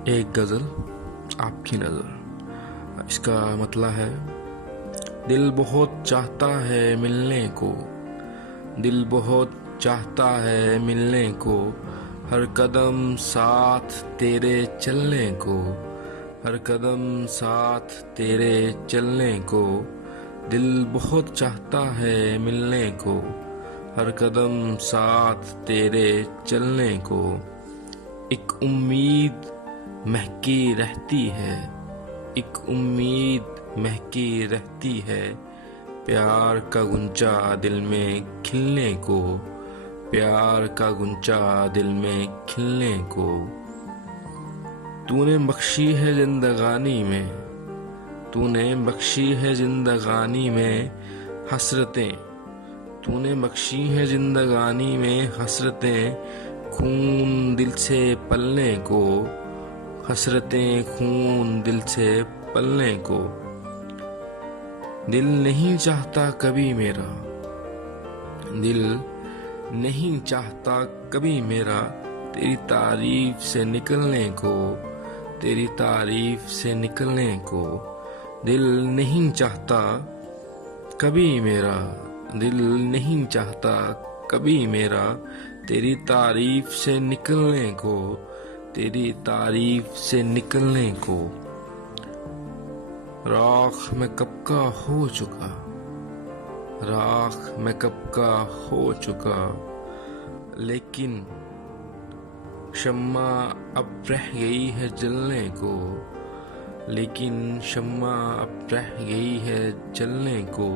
एक गज़ल आपकी नज़र। इसका मतलब है, दिल बहुत चाहता है मिलने को, दिल बहुत चाहता है मिलने को, हर कदम साथ तेरे चलने को, हर कदम साथ तेरे चलने को, दिल बहुत चाहता है मिलने को, हर कदम साथ तेरे चलने को। एक उम्मीद महकी रहती है, एक उम्मीद महकी रहती है, प्यार का गुंचा दिल में खिलने को, प्यार का गुंचा दिल में खिलने को। तूने बख्शी है जिंदगानी में, तूने बख्शी है जिंदगानी में हसरतें, तूने बख्शी है जिंदगानी में हसरतें, खून दिल से पलने को, हसरतें खून दिल से पलने को। दिल नहीं चाहता कभी मेरा, दिल नहीं चाहता कभी मेरा, तेरी तारीफ से निकलने को, तेरी तारीफ से निकलने को। दिल नहीं चाहता कभी मेरा, दिल नहीं चाहता कभी मेरा, तेरी तारीफ से निकलने को, तेरी तारीफ से निकलने को। राख मैं कब का हो चुका, राख मैं कब का हो चुका, लेकिन शम्मा अब रह गई है जलने को, लेकिन शम्मा अब रह गई है जलने को।